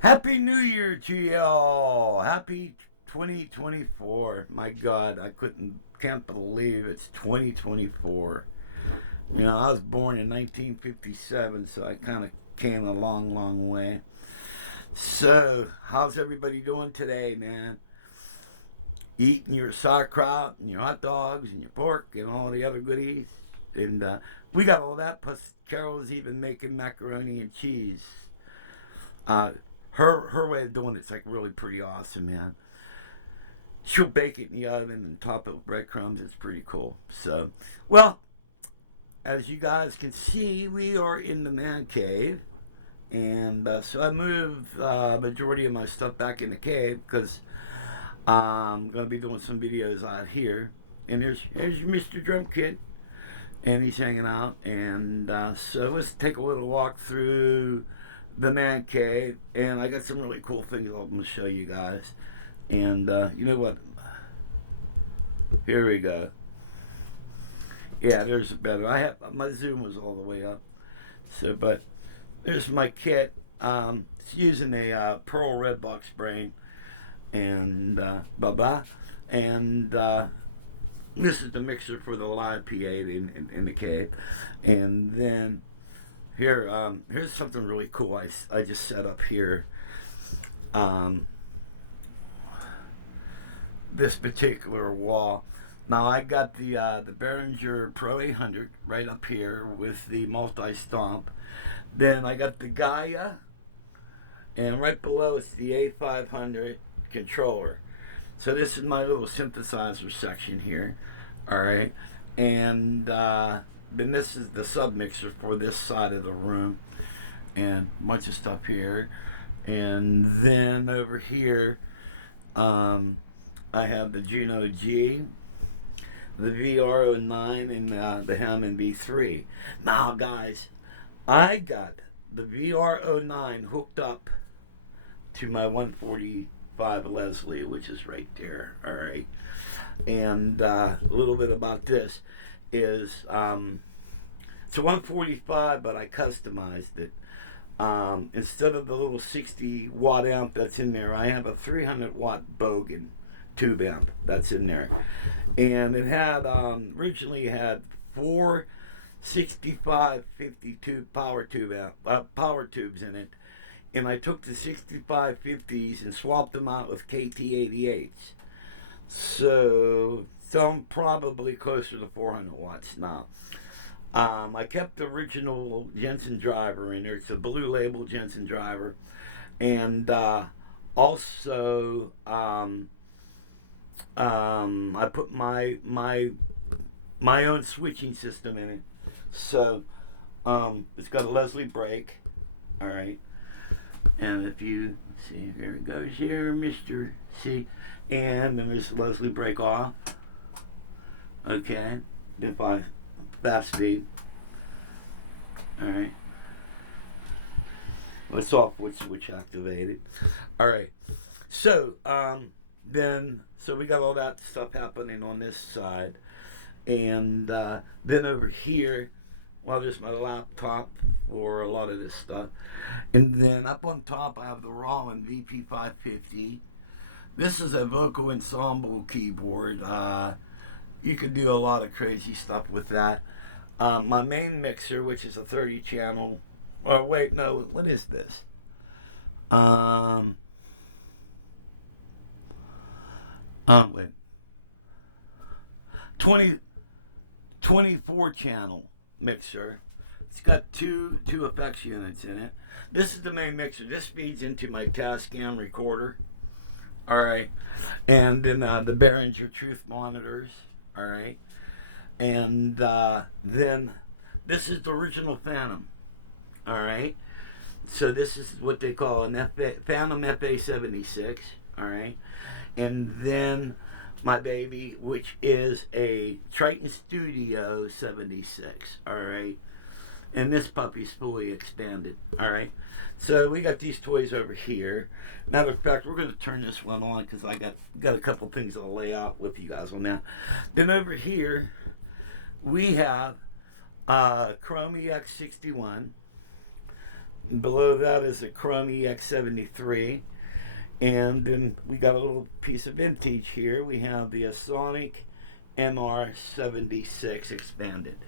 Happy New Year to y'all. Happy 2024. My God, can't believe it's 2024. You know, I was born in 1957, so I kind of came a long, long way. So, how's everybody doing today, man? Eating your sauerkraut and your hot dogs and your pork and all the other goodies. And we got all that, plus Carol's even making macaroni and cheese. Uh, her way of doing it's like really pretty awesome, man. She'll bake it in the oven and top it with breadcrumbs. It's pretty cool. So, well, as you guys can see, we are in the man cave, and so I moved majority of my stuff back in the cave because I'm gonna be doing some videos out here. And there's Mr. Drum Kid, and he's hanging out. And so let's take a little walk through the man cave, and I got some really cool things I'm going to show you guys. And you know what? Here we go. Yeah, there's a better. I have my zoom was all the way up. So, but there's my kit. It's using a Pearl Red Box brain, and blah blah. And this is the mixer for the live P8 in the cave, and then here's something really cool I just set up here. This particular wall. Now I got the Behringer Pro 800 right up here with the multi-stomp. Then I got the Gaia, and right below it's the A500 controller. So this is my little synthesizer section here. All right, and then this is the sub mixer for this side of the room, and a bunch of stuff here. And then over here, I have the Juno G, the VR09, and the Hammond B3. Now, guys, I got the VR09 hooked up to my 145 Leslie, which is right there. All right, and a little bit about this is it's a 145, but I customized it. Instead of the little 60 watt amp that's in there, I have a 300 watt Bogan tube amp that's in there, and it had originally had four 6552 power tubes in it, and I took the 6550s and swapped them out with KT88s. So I'm probably closer to 400 watts now. I kept the original Jensen driver in there. It's a blue label Jensen driver, and also I put my own switching system in it. So it's got a Leslie brake. All right, and if you see, here it goes here, Mister C, and then there's Leslie brake off. Okay, if I fast speed. All right. Let's off which switch activated. All right. So so we got all that stuff happening on this side, and then over here, well, there's my laptop for a lot of this stuff, and then up on top I have the Roland VP550. This is a vocal ensemble keyboard. You can do a lot of crazy stuff with that. My main mixer, which is a 30 channel. Oh, wait, no, what is this? Wait. 20, 24 channel mixer. It's got two effects units in it. This is the main mixer. This feeds into my Tascam recorder. All right. And then the Behringer Truth monitors. All right. And then this is the original Phantom. All right. So this is what they call an Phantom FA76. All right. And then my baby, which is a Triton Studio 76. All right. And this puppy's fully expanded. All right. So we got these toys over here. Matter of fact, we're going to turn this one on because I got a couple things I'll lay out with you guys on that. Then over here, we have Chrome EX61, Below that is a Chrome EX73. And then we got a little piece of vintage here. We have the Sonic MR76 expanded.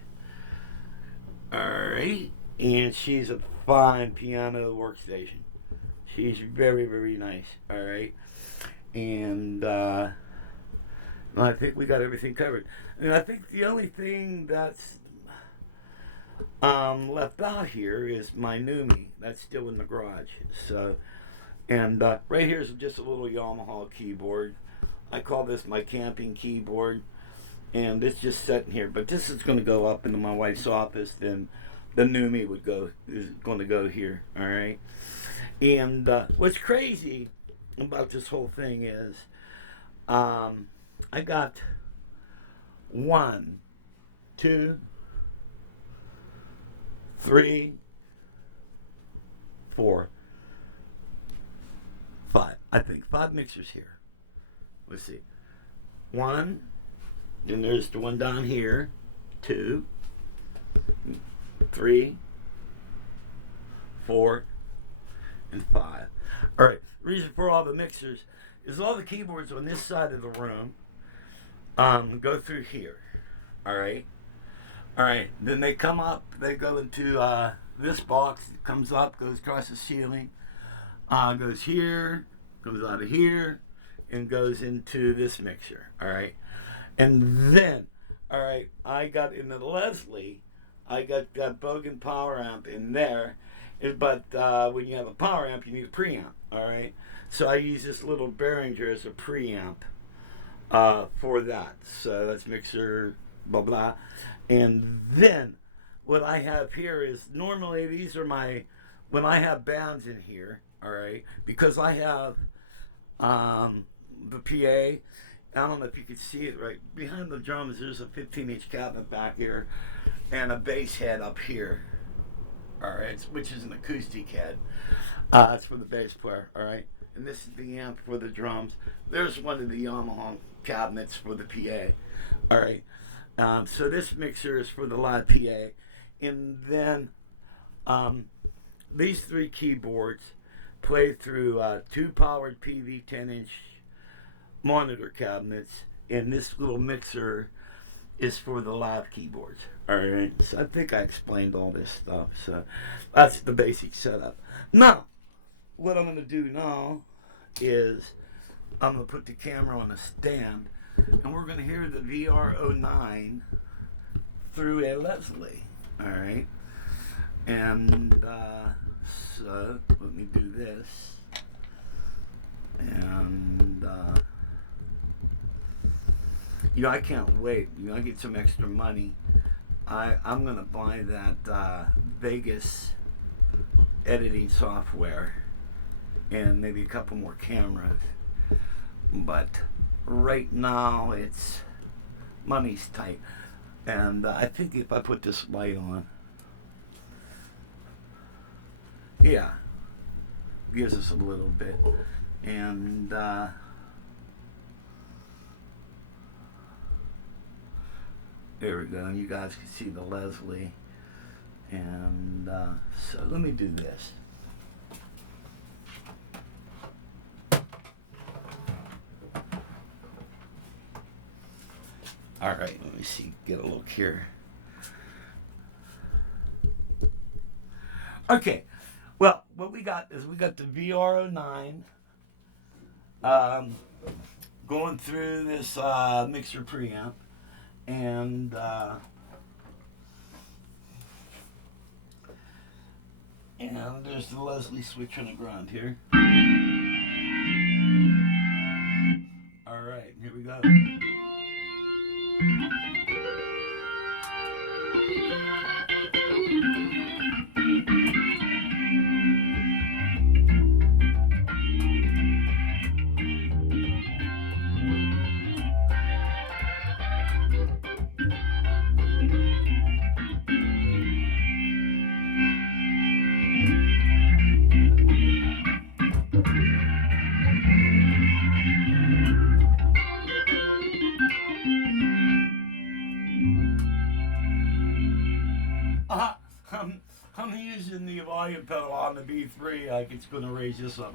Alright. And she's a fine piano workstation. She's very, very nice. Alright. And I think we got everything covered. And I think the only thing that's left out here is my Numi. That's still in the garage. So, and right here is just a little Yamaha keyboard. I call this my camping keyboard, and it's just sitting here. But this is going to go up into my wife's office. Then the Numi is going to go here. All right. And what's crazy about this whole thing is, I got 1, 2, 3, 4, 5. I think 5 mixers here. Let's see. 1, then there's the one down here. 2, 3, 4, and 5. All right. Reason for all the mixers is all the keyboards on this side of the room go through here. All right. All right. Then they come up. They go into this box. It comes up, goes across the ceiling, goes here, comes out of here, and goes into this mixer. All right. And then, all right, I got in the Leslie. I got that Bogan power amp in there. But when you have a power amp, you need a preamp. All right. So I use this little Behringer as a preamp for that. So that's mixer, blah, blah. And then what I have here is normally these are my, when I have bands in here, all right, because I have the PA. I don't know if you can see it right behind the drums. There's a 15-inch cabinet back here and a bass head up here. All right, which is an acoustic head. It's for the bass player. All right, and this is the amp for the drums. There's one of the Yamaha cabinets for the PA. All right, so this mixer is for the live PA, and then these 3 keyboards play through 2 powered PV 10-inch monitor cabinets, and this little mixer is for the live keyboards. All right, so I think I explained all this stuff. So that's the basic setup. Now, what I'm going to do now is I'm going to put the camera on a stand, and we're going to hear the VR09 through a Leslie. All right, and so let me do this, and I can't wait. I get some extra money. I'm going to buy that Vegas editing software and maybe a couple more cameras. But right now, it's money's tight. And I think if I put this light on, yeah, gives us a little bit. And there we go. You guys can see the Leslie. And so let me do this. All right, let me see. Get a look here. Okay. Well, what we got is we got the VR09 going through this mixer preamp. And there's the Leslie switch on the ground here. All right, here we go. volume pedal on the B3, like it's going to raise this up.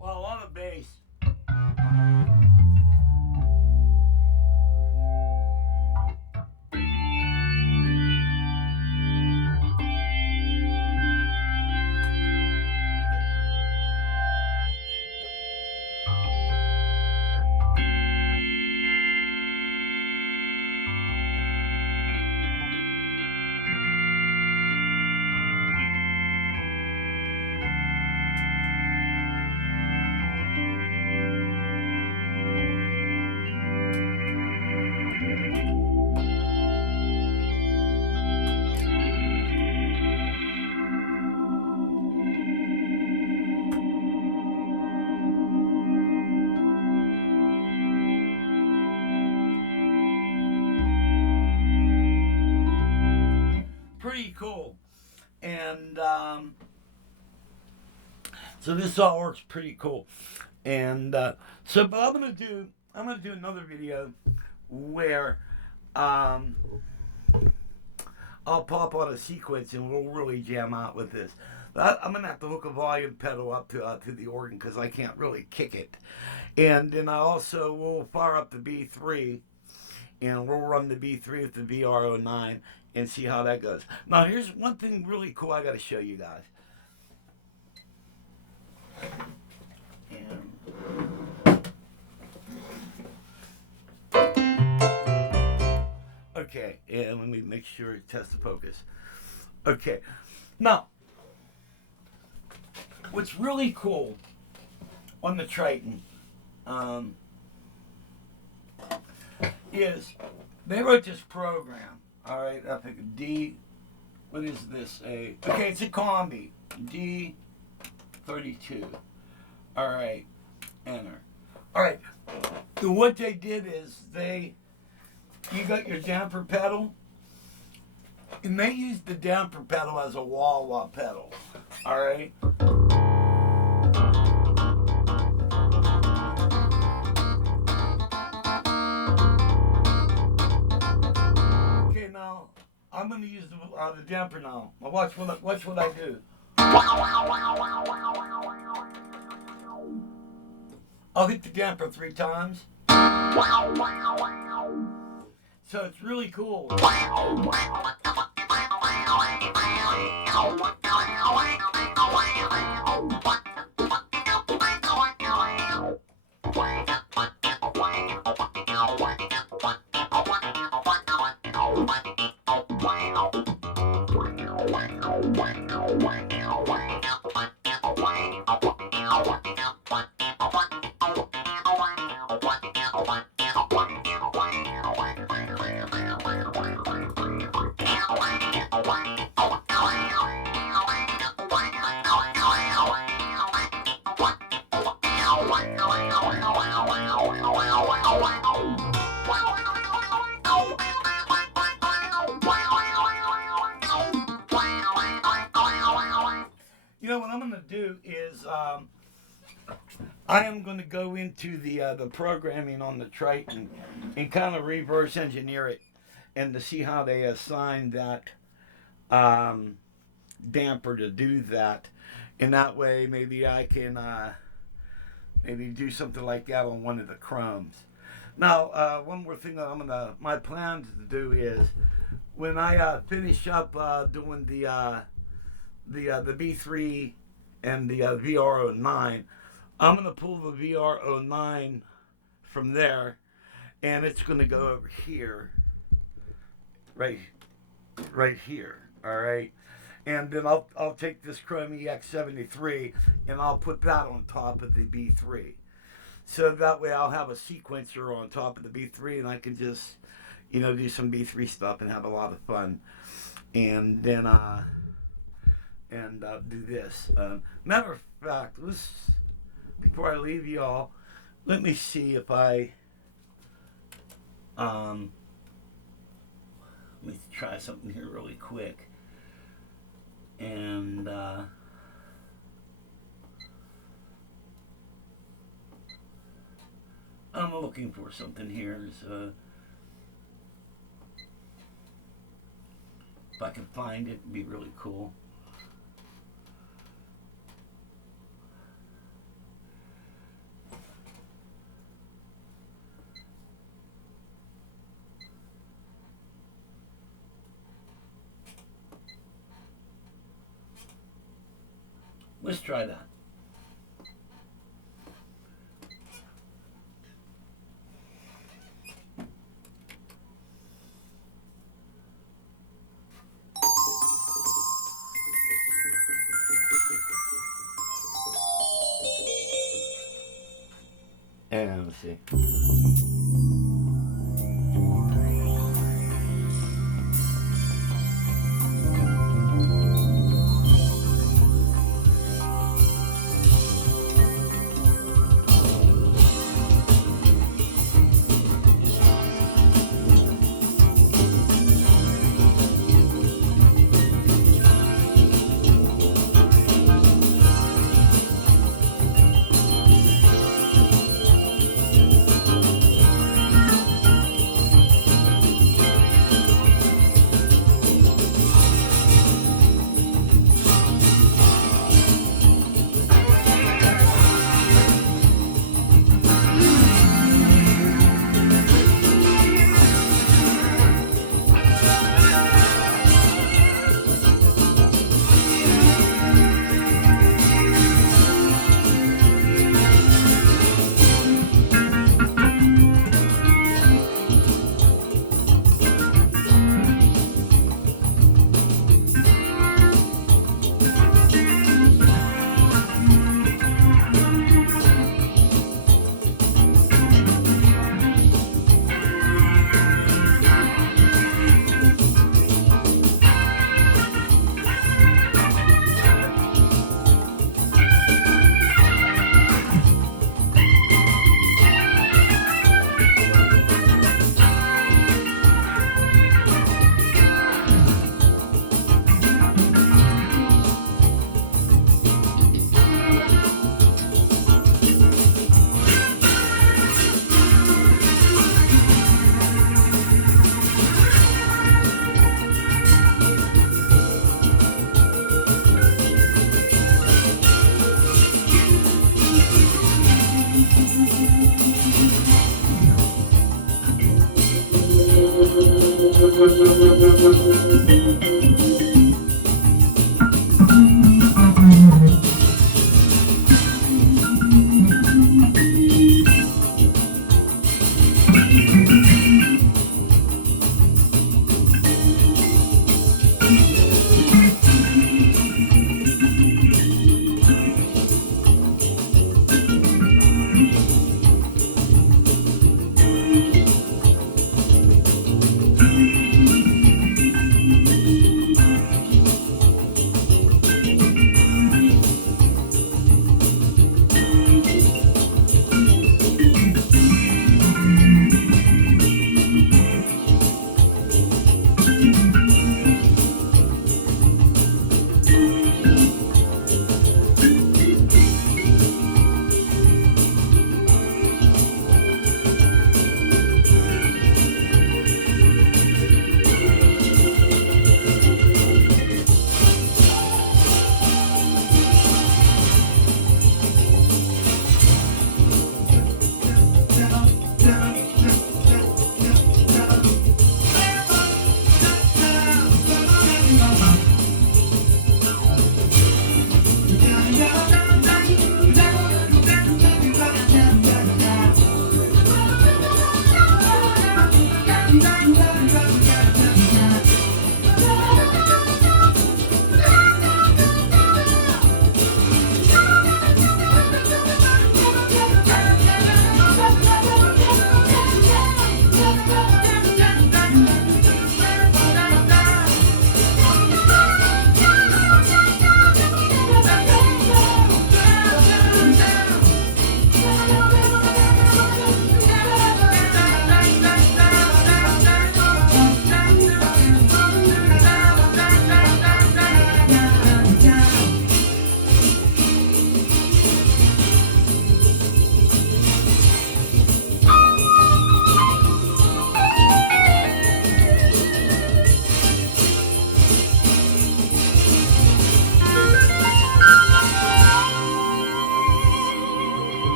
Well, on the bass. Pretty cool. And so this all works pretty cool. And so, but I'm gonna do another video where I'll pop on a sequence and we'll really jam out with this. I'm gonna have to hook a volume pedal up to the organ because I can't really kick it. And then I also will fire up the B3 and we'll run the B3 with the VR09 and see how that goes. Now here's one thing really cool I got to show you guys. Okay, and let me make sure it tests the focus. Okay, now what's really cool on the Triton is they wrote this program. All right, I think D. What is this? Okay, it's a combi D32. All right, enter. All right, so what they did is you got your damper pedal, and they used the damper pedal as a wah-wah pedal. All right. Okay, now I'm going to use the damper now. Now watch what I do. I'll hit the damper 3 times. So it's really cool. You know what I'm going to do is I am going to go into the programming on the Triton and kind of reverse engineer it and to see how they assign that um, damper to do that. And that way, maybe I can maybe do something like that on one of the chromes. Now, one more thing that my plan to do is when I finish up doing the B3 and the VR09, I'm gonna pull the VR09 from there, and it's gonna go over here, right, right here. All right, and then I'll take this Chrome EX73 and I'll put that on top of the B3. So that way I'll have a sequencer on top of the B3, and I can just, do some B3 stuff and have a lot of fun. And then do this. Matter of fact, before I leave y'all, let me see if I let me try something here really quick. And I'm looking for something here. So if I can find it, it'd be really cool. Let's try that. And let's see.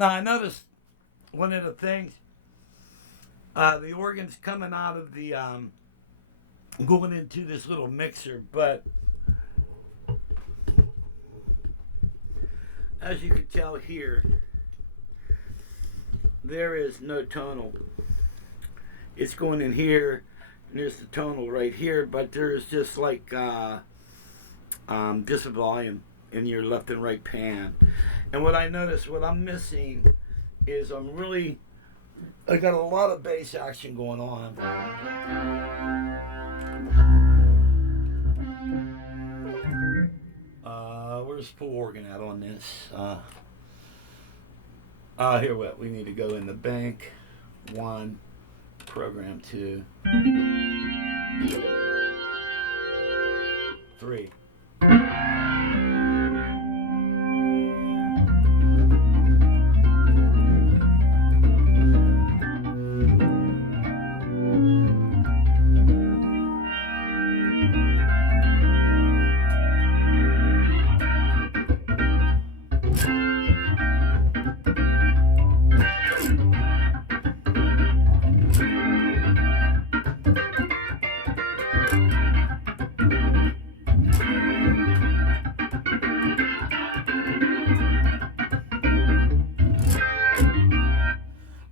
Now I noticed one of the things, the organ's coming out of the going into this little mixer, but as you can tell here, there is no tonal. It's going in here, and there's the tonal right here, but there's just like just a volume in your left and right pan. And what I noticed, what I'm missing is I got a lot of bass action going on. Where's full organ at on this? Here what? We need to go in the bank 1, program 2, 3.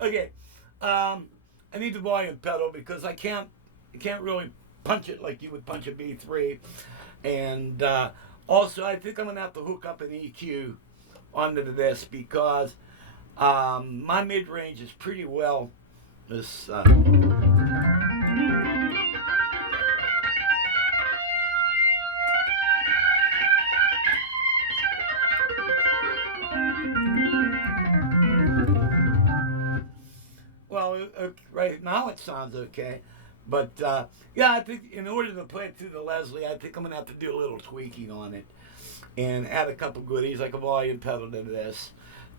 Okay, I need the volume pedal because I can't really punch it like you would punch a B3, and also I think I'm gonna have to hook up an EQ onto this because my mid range is pretty well this. Well, right now it sounds okay, but yeah, I think in order to play it through the Leslie, I think I'm gonna have to do a little tweaking on it and add a couple goodies like a volume pedal to this.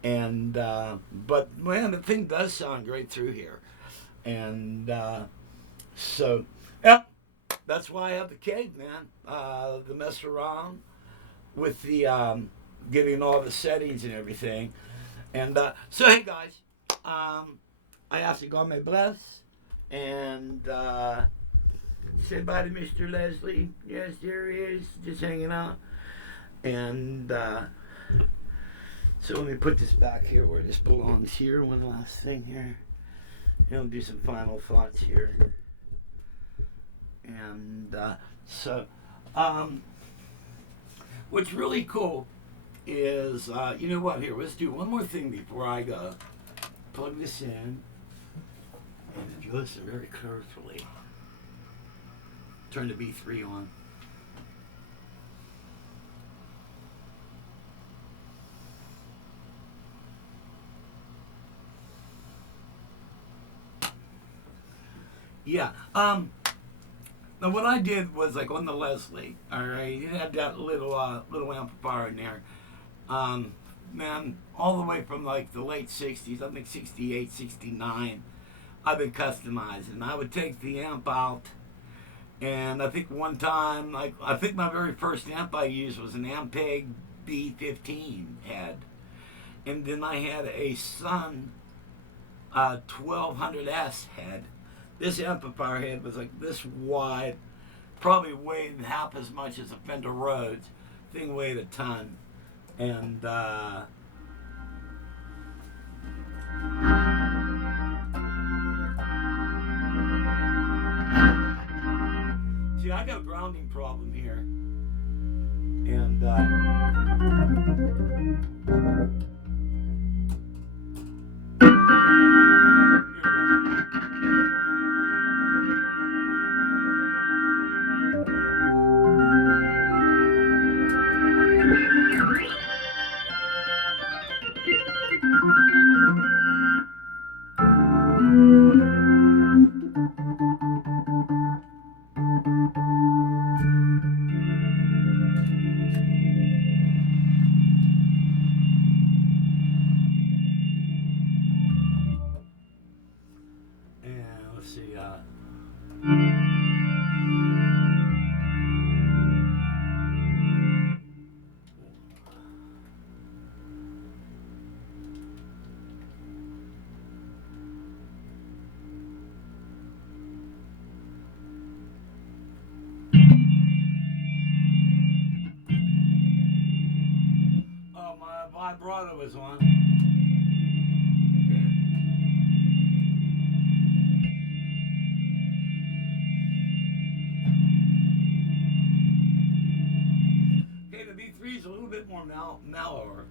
And but man, the thing does sound great through here, and so yeah, that's why I have the cave, man. To mess around with the getting all the settings and everything. And so hey guys. I asked to God may bless and say bye to Mr. Leslie. Yes, there he is, just hanging out. And so let me put this back here where this belongs here. One last thing here. And I'll do some final thoughts here. And so what's really cool is, you know what, here, let's do one more thing before I go. Plug this in. And if you listen very carefully, turn the B3 on. Yeah. Now what I did was like on the Leslie. All right, it had that little amplifier in there. Man, all the way from like the late '60s, I think '68, '69. I've been customizing. I would take the amp out, and I think one time, I think my very first amp I used was an Ampeg B15 head, and then I had a Sun 1200S head. This amplifier head was like this wide, probably weighed half as much as a Fender Rhodes. Thing weighed a ton, and see, I got a grounding problem here, and let's see. thought it was on. Okay, the B3 is a little bit more mellower.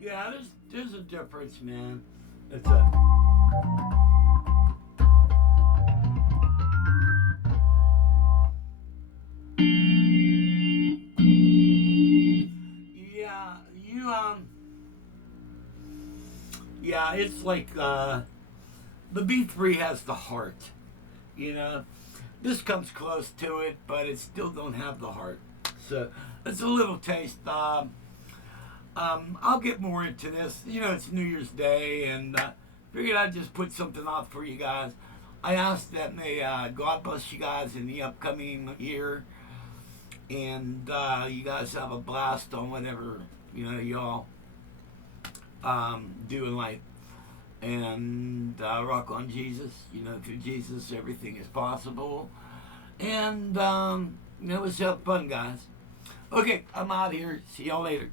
Yeah, there's a difference, man. It's a yeah, yeah, it's like the B3 has the heart. You know, this comes close to it, but it still don't have the heart. So it's a little taste. I'll get more into this. You know, it's New Year's Day, and figured I'd just put something out for you guys. I ask that may God bless you guys in the upcoming year, and you guys have a blast on whatever y'all do in life, and rock on Jesus. Through Jesus, everything is possible, and let's have fun, guys. Okay, I'm out here. See y'all later.